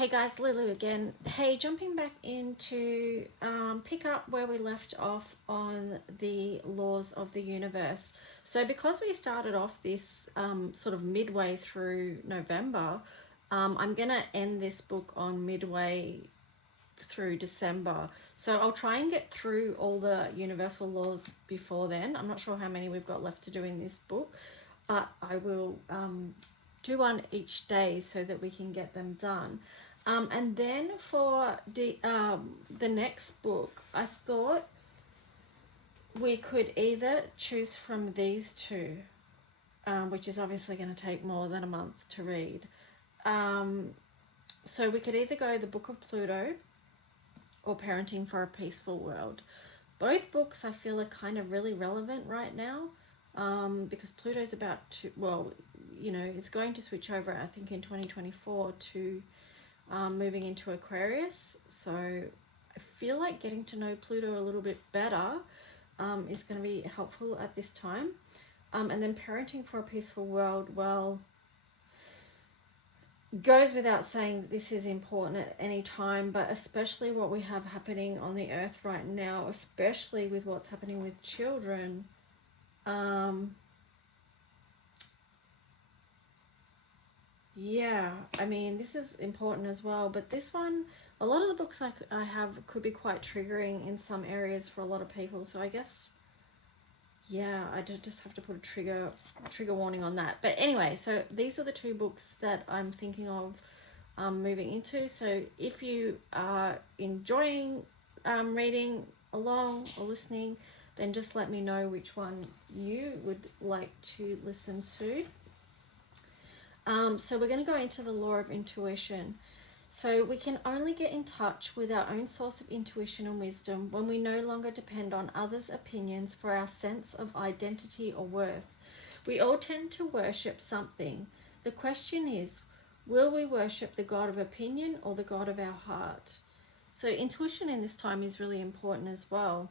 Hey guys, Lulu again. Hey, jumping back into pick up where we left off on the laws of the universe. So, because we started off this sort of midway through November, I'm gonna end this book on midway through December. So, I'll try and get through all the universal laws before then. I'm not sure how many we've got left to do in this book, but I will do one each day so that we can get them done. And then for the next book, I thought we could either choose from these two, which is obviously going to take more than a month to read. So we could either go the Book of Pluto or Parenting for a Peaceful World. Both books I feel are kind of really relevant right now, because Pluto's about to, well, it's going to switch over, I think, in 2024 to moving into Aquarius. So I feel like getting to know Pluto a little bit better is going to be helpful at this time. And then Parenting for a Peaceful World, well, goes without saying that this is important at any time, but especially what we have happening on the earth right now, especially with what's happening with children. Yeah, I mean, this is important as well, but this one, a lot of the books I have could be quite triggering in some areas for a lot of people, so I guess, yeah, I just have to put a trigger warning on that. But anyway, so these are the two books that I'm thinking of moving into. So if you are enjoying reading along or listening, then just let me know which one you would like to listen to. So we're going to go into the law of intuition. So we can only get in touch with our own source of intuition and wisdom when we no longer depend on others' opinions for our sense of identity or worth. We all tend to worship something. The question is, will we worship the God of opinion or the God of our heart? So intuition in this time is really important as well.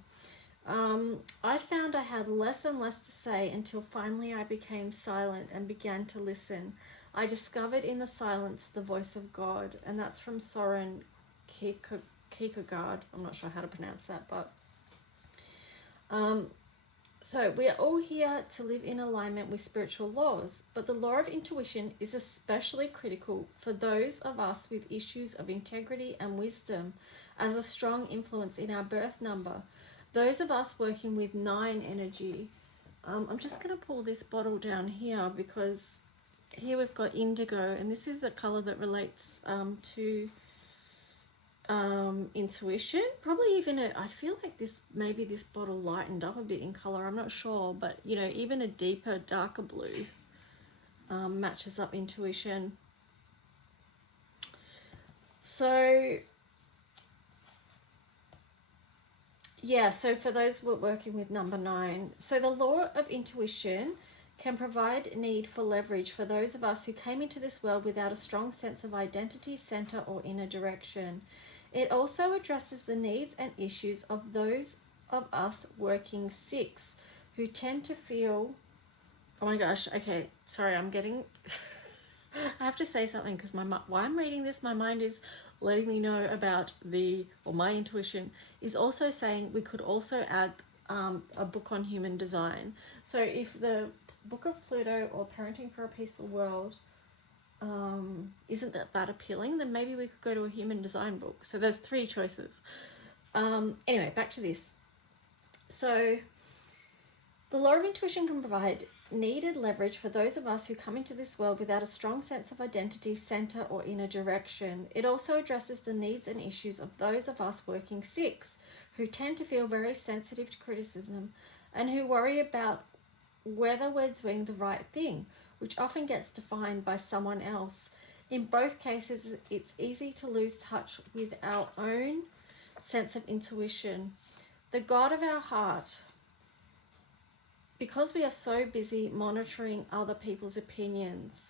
I found I had less and less to say until finally I became silent and began to listen. I discovered in the silence the voice of God, and that's from Soren Kierkegaard. I'm not sure how to pronounce that, but so we are all here to live in alignment with spiritual laws, but the law of intuition is especially critical for those of us with issues of integrity and wisdom as a strong influence in our birth number. Those of us working with 9 energy. I'm just going to pull this bottle down here because here we've got indigo, and this is a color that relates to intuition. Probably even I feel like maybe this bottle lightened up a bit in color. I'm not sure, but even a deeper, darker blue matches up intuition. So yeah, so for those working with number 9, so the law of intuition can provide need for leverage for those of us who came into this world without a strong sense of identity, center, or inner direction. It also addresses the needs and issues of those of us working 6 who tend to feel, oh my gosh, okay, sorry, I'm getting, I have to say something because while I'm reading this, my mind is letting me know about my intuition is also saying we could also add a book on human design. So if the Book of Pluto or Parenting for a Peaceful World isn't that appealing, then maybe we could go to a human design book. So there's 3 choices. Anyway, back to this. So the law of intuition can provide needed leverage for those of us who come into this world without a strong sense of identity, center, or inner direction. It also addresses the needs and issues of those of us working 6 who tend to feel very sensitive to criticism and who worry about whether we're doing the right thing, which often gets defined by someone else. In both cases, it's easy to lose touch with our own sense of intuition. The God of our heart, because we are so busy monitoring other people's opinions,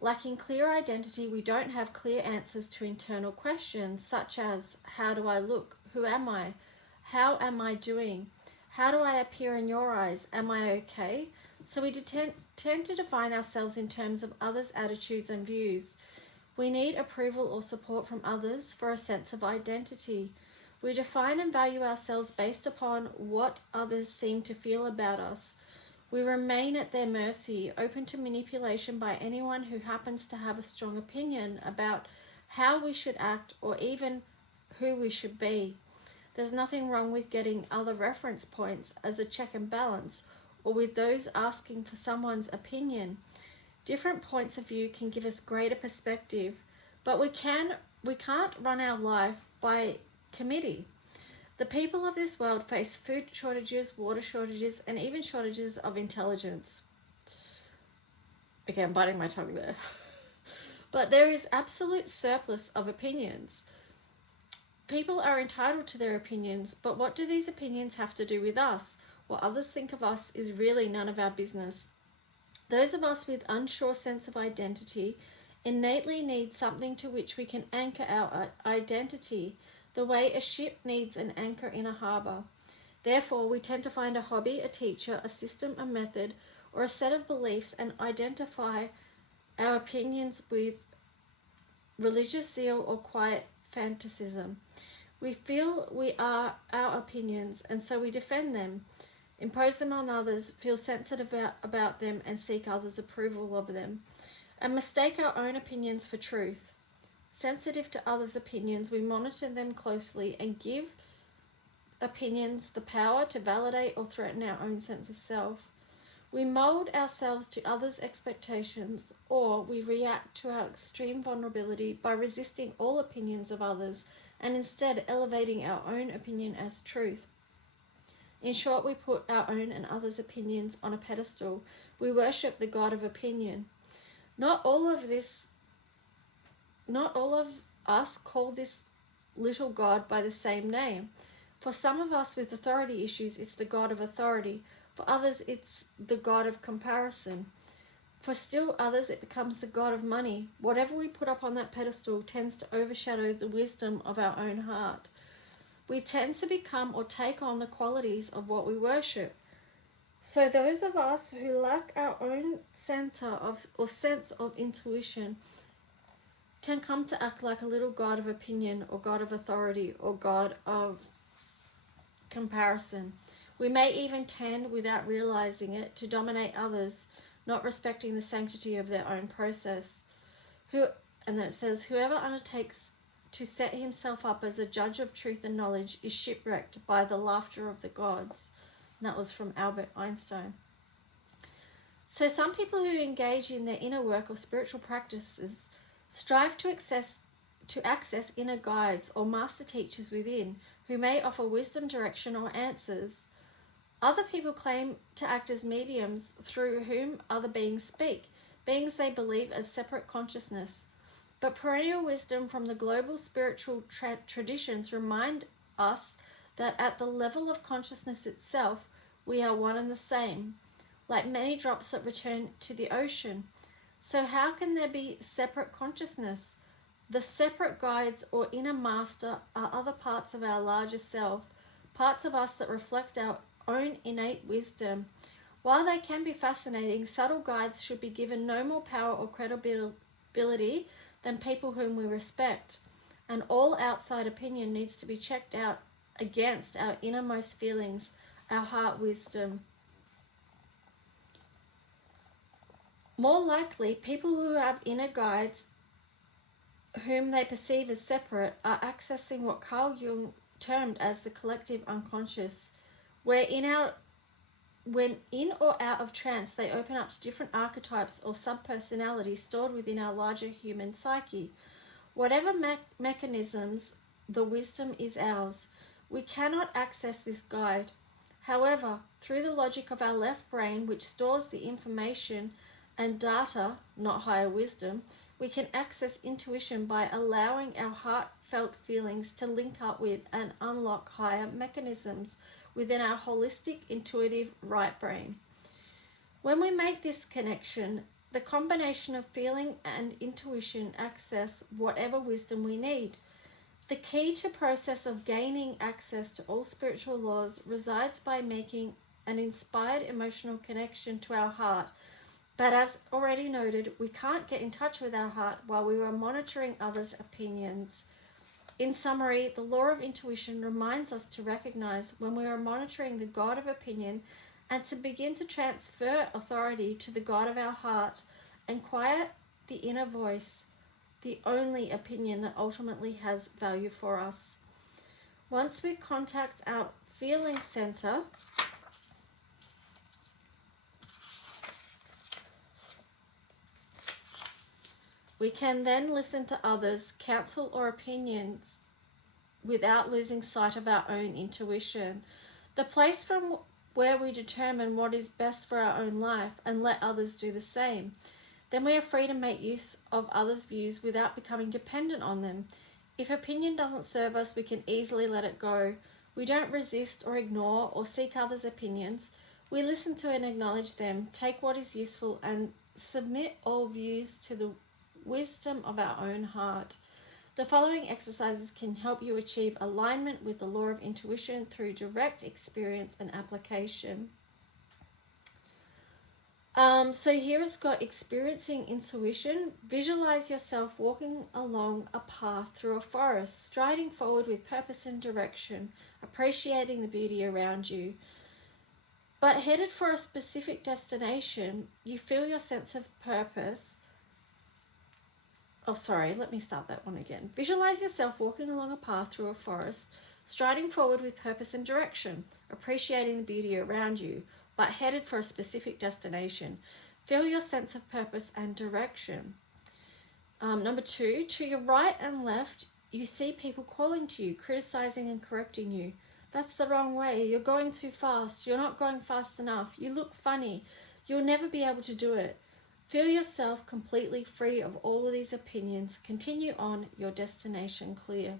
lacking clear identity, we don't have clear answers to internal questions such as, how do I look? Who am I? How am I doing? How do I appear in your eyes? Am I okay? So we tend to define ourselves in terms of others' attitudes and views. We need approval or support from others for a sense of identity. We define and value ourselves based upon what others seem to feel about us. We remain at their mercy, open to manipulation by anyone who happens to have a strong opinion about how we should act or even who we should be. There's nothing wrong with getting other reference points as a check and balance, or with those asking for someone's opinion. Different points of view can give us greater perspective, but we can't run our life by committee. The people of this world face food shortages, water shortages, and even shortages of intelligence. Okay, I'm biting my tongue there. But there is absolute surplus of opinions. People are entitled to their opinions, but what do these opinions have to do with us? What others think of us is really none of our business. Those of us with unsure sense of identity innately need something to which we can anchor our identity, the way a ship needs an anchor in a harbour. Therefore, we tend to find a hobby, a teacher, a system, a method, or a set of beliefs and identify our opinions with religious zeal or quiet fanaticism. We feel we are our opinions, and so we defend them, impose them on others, feel sensitive about them, and seek others' approval of them, and mistake our own opinions for truth. Sensitive to others' opinions, we monitor them closely and give opinions the power to validate or threaten our own sense of self. We mold ourselves to others' expectations, or we react to our extreme vulnerability by resisting all opinions of others and instead elevating our own opinion as truth. In short, we put our own and others' opinions on a pedestal. We worship the God of opinion. Not all of us call this little God by the same name. For some of us with authority issues, it's the God of authority. For others, it's the God of comparison. For still others, it becomes the God of money. Whatever we put up on that pedestal tends to overshadow the wisdom of our own heart. We tend to become or take on the qualities of what we worship. So those of us who lack our own sense of intuition can come to act like a little God of opinion or God of authority or God of comparison. We may even tend, without realizing it, to dominate others, not respecting the sanctity of their own process. And then it says, whoever undertakes to set himself up as a judge of truth and knowledge is shipwrecked by the laughter of the gods. And that was from Albert Einstein. So some people who engage in their inner work or spiritual practices strive to access inner guides or master teachers within who may offer wisdom, direction, or answers. Other people claim to act as mediums through whom other beings speak, beings they believe as separate consciousness. But perennial wisdom from the global spiritual traditions remind us that at the level of consciousness itself, we are one and the same, like many drops that return to the ocean. So how can there be separate consciousness? The separate guides or inner master are other parts of our larger self, parts of us that reflect our own innate wisdom. While they can be fascinating, subtle guides should be given no more power or credibility than people whom we respect. And all outside opinion needs to be checked out against our innermost feelings, our heart wisdom. More likely, people who have inner guides whom they perceive as separate are accessing what Carl Jung termed as the collective unconscious, when in or out of trance they open up to different archetypes or subpersonalities stored within our larger human psyche. Whatever mechanisms, the wisdom is ours. We cannot access this guide. However, through the logic of our left brain, which stores the information and data, not higher wisdom, we can access intuition by allowing our heartfelt feelings to link up with and unlock higher mechanisms within our holistic, intuitive right brain. When we make this connection, the combination of feeling and intuition access whatever wisdom we need. The key to process of gaining access to all spiritual laws resides by making an inspired emotional connection to our heart But as already noted, we can't get in touch with our heart while we are monitoring others' opinions. In summary, the law of intuition reminds us to recognize when we are monitoring the God of opinion and to begin to transfer authority to the God of our heart and quiet the inner voice, the only opinion that ultimately has value for us. Once we contact our feeling center, we can then listen to others' counsel or opinions without losing sight of our own intuition. The place from where we determine what is best for our own life and let others do the same. Then we are free to make use of others' views without becoming dependent on them. If opinion doesn't serve us, we can easily let it go. We don't resist or ignore or seek others' opinions. We listen to and acknowledge them, take what is useful, and submit all views to the wisdom of our own heart. The following exercises can help you achieve alignment with the law of intuition through direct experience and application. So here it's got experiencing intuition. Visualize yourself walking along a path through a forest, striding forward with purpose and direction, appreciating the beauty around you. But headed for a specific destination, you feel your sense of purpose. Let me start that one again. Visualize yourself walking along a path through a forest, striding forward with purpose and direction, appreciating the beauty around you, but headed for a specific destination. Feel your sense of purpose and direction. Number 2, to your right and left, you see people calling to you, criticizing and correcting you. That's the wrong way. You're going too fast. You're not going fast enough. You look funny. You'll never be able to do it. Feel yourself completely free of all of these opinions. Continue on, your destination clear.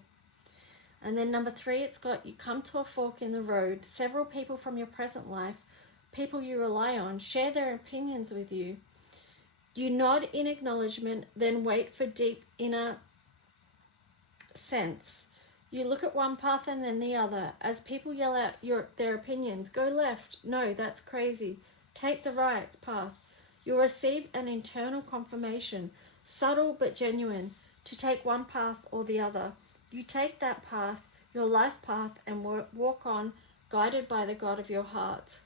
And then number 3, it's got you come to a fork in the road. Several people from your present life, people you rely on, share their opinions with you. You nod in acknowledgement, then wait for deep inner sense. You look at one path and then the other. As people yell out their opinions, go left, no, that's crazy, take the right path. You'll receive an internal confirmation, subtle but genuine, to take one path or the other. You take that path, your life path, and walk on, guided by the God of your heart.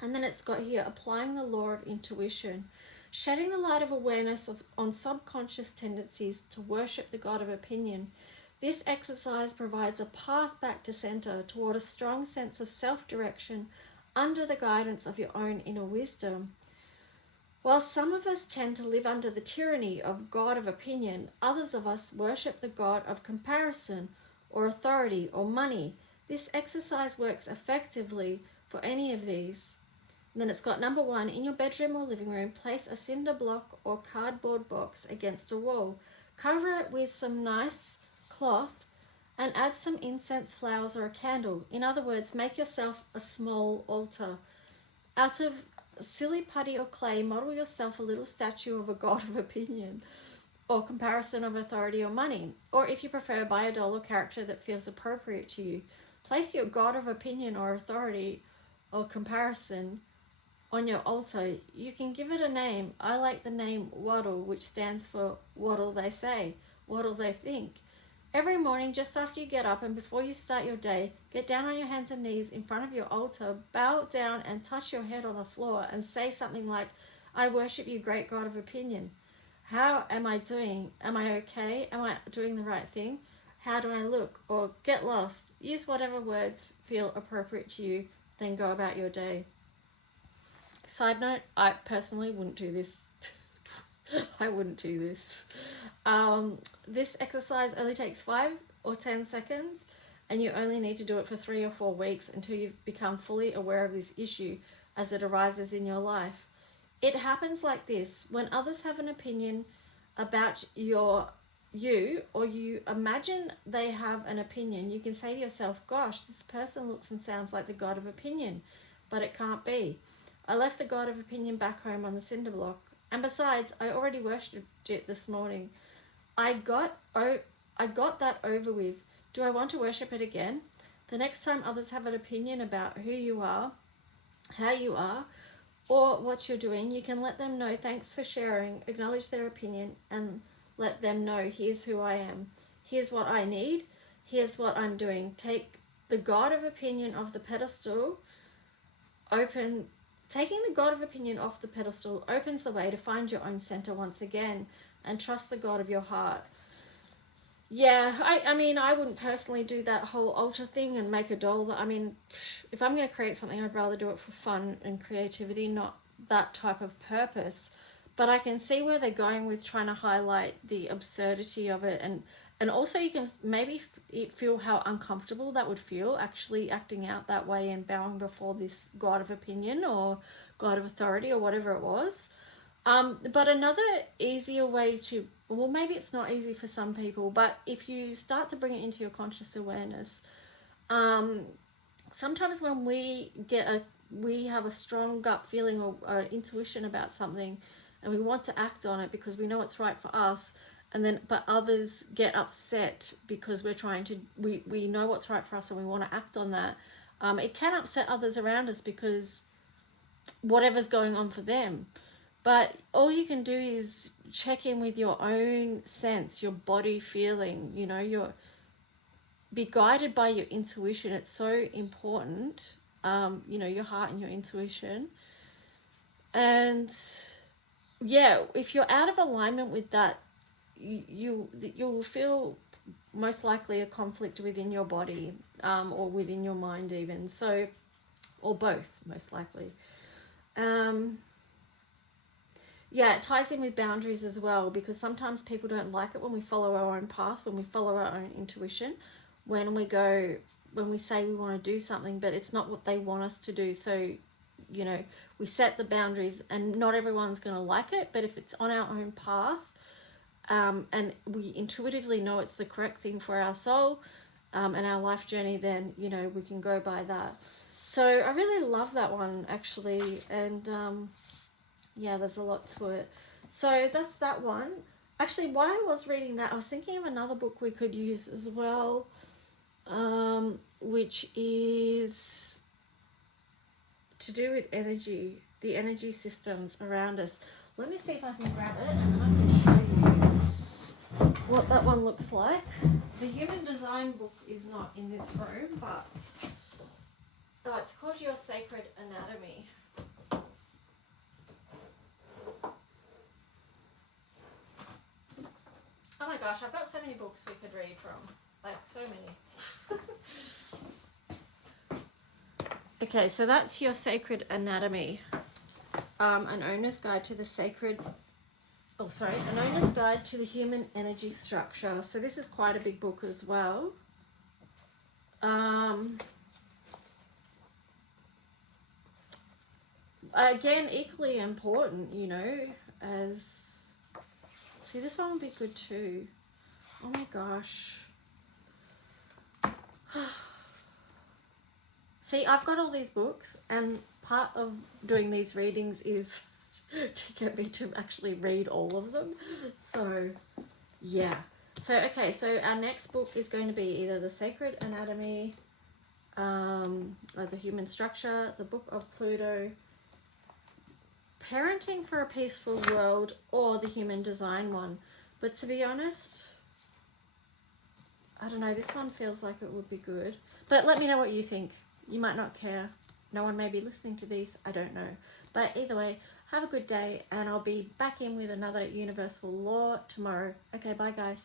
And then it's got here, applying the law of intuition, shedding the light of awareness on subconscious tendencies to worship the God of opinion. This exercise provides a path back to center toward a strong sense of self-direction under the guidance of your own inner wisdom. While some of us tend to live under the tyranny of God of opinion, others of us worship the God of comparison or authority or money. This exercise works effectively for any of these. And then it's got number 1, in your bedroom or living room, place a cinder block or cardboard box against a wall. Cover it with some nice cloth and add some incense, flowers, or a candle. In other words, make yourself a small altar. Out of silly putty or clay, model yourself a little statue of a God of opinion or comparison of authority or money. Or if you prefer, buy a doll or character that feels appropriate to you. Place your God of opinion or authority or comparison on your altar. You can give it a name. I like the name Waddle, which stands for What'll They Say, What'll They Think. Every morning, just after you get up and before you start your day, get down on your hands and knees in front of your altar, bow down and touch your head on the floor and say something like, I worship you, great God of opinion. How am I doing? Am I okay? Am I doing the right thing? How do I look? Or get lost. Use whatever words feel appropriate to you, then go about your day. Side note, I personally wouldn't do this. I wouldn't do this. This exercise only takes 5 or 10 seconds, and you only need to do it for 3 or 4 weeks until you've become fully aware of this issue as it arises in your life. It happens like this: when others have an opinion about you, or you imagine they have an opinion, you can say to yourself, gosh, this person looks and sounds like the God of opinion, but it can't be. I left the God of opinion back home on the cinder block. And besides, I already worshipped it this morning. I got that over with. Do I want to worship it again? The next time others have an opinion about who you are, how you are, or what you're doing, you can let them know, thanks for sharing, acknowledge their opinion, and let them know, here's who I am, here's what I need, here's what I'm doing. Take the God of opinion off the pedestal. Taking the God of opinion off the pedestal opens the way to find your own center once again, and trust the God of your heart. Yeah, I mean, I wouldn't personally do that whole altar thing and make a doll. I mean, if I'm going to create something, I'd rather do it for fun and creativity, not that type of purpose. But I can see where they're going with trying to highlight the absurdity of it. And also you can maybe feel how uncomfortable that would feel, actually acting out that way and bowing before this God of opinion or God of authority or whatever it was. But another easier way to, well, maybe it's not easy for some people, but if you start to bring it into your conscious awareness, sometimes when we have a strong gut feeling or intuition about something, and we want to act on it because we know it's right for us, but others get upset because we know what's right for us and we want to act on that. It can upset others around us because whatever's going on for them. But all you can do is check in with your own sense, your body feeling, be guided by your intuition. It's so important, your heart and your intuition. And yeah, if you're out of alignment with that, you'll feel most likely a conflict within your body, or within your mind even. So, or both, most likely. Yeah, it ties in with boundaries as well, because sometimes people don't like it when we follow our own path, when we follow our own intuition, when we say we want to do something, but it's not what they want us to do. So, we set the boundaries, and not everyone's going to like it, but if it's on our own path, and we intuitively know it's the correct thing for our soul, and our life journey, then, we can go by that. So I really love that one, actually, and yeah, there's a lot to it. So that's that one. Actually, while I was reading that, I was thinking of another book we could use as well, which is to do with energy, the energy systems around us. Let me see if I can grab it and I can show you what that one looks like. The human design book is not in this room, but it's called Your Sacred Anatomy. Oh my gosh, I've got so many books we could read from. Like, so many. Okay, so that's Your Sacred Anatomy. An owner's guide to an owner's guide to the human energy structure. So this is quite a big book as well. Again, equally important, as... See, this one would be good too. Oh my gosh. See, I've got all these books, and part of doing these readings is to get me to actually read all of them. So, yeah. So, okay, so our next book is going to be either The Sacred Anatomy, or The Human Structure, The Book of Pluto, Parenting for a Peaceful World, or the Human Design one. But to be honest, I don't know, this one feels like it would be good. But let me know what you think. You might not care. No one may be listening to these. I don't know. But either way, have a good day, and I'll be back in with another universal law tomorrow. Okay, bye guys.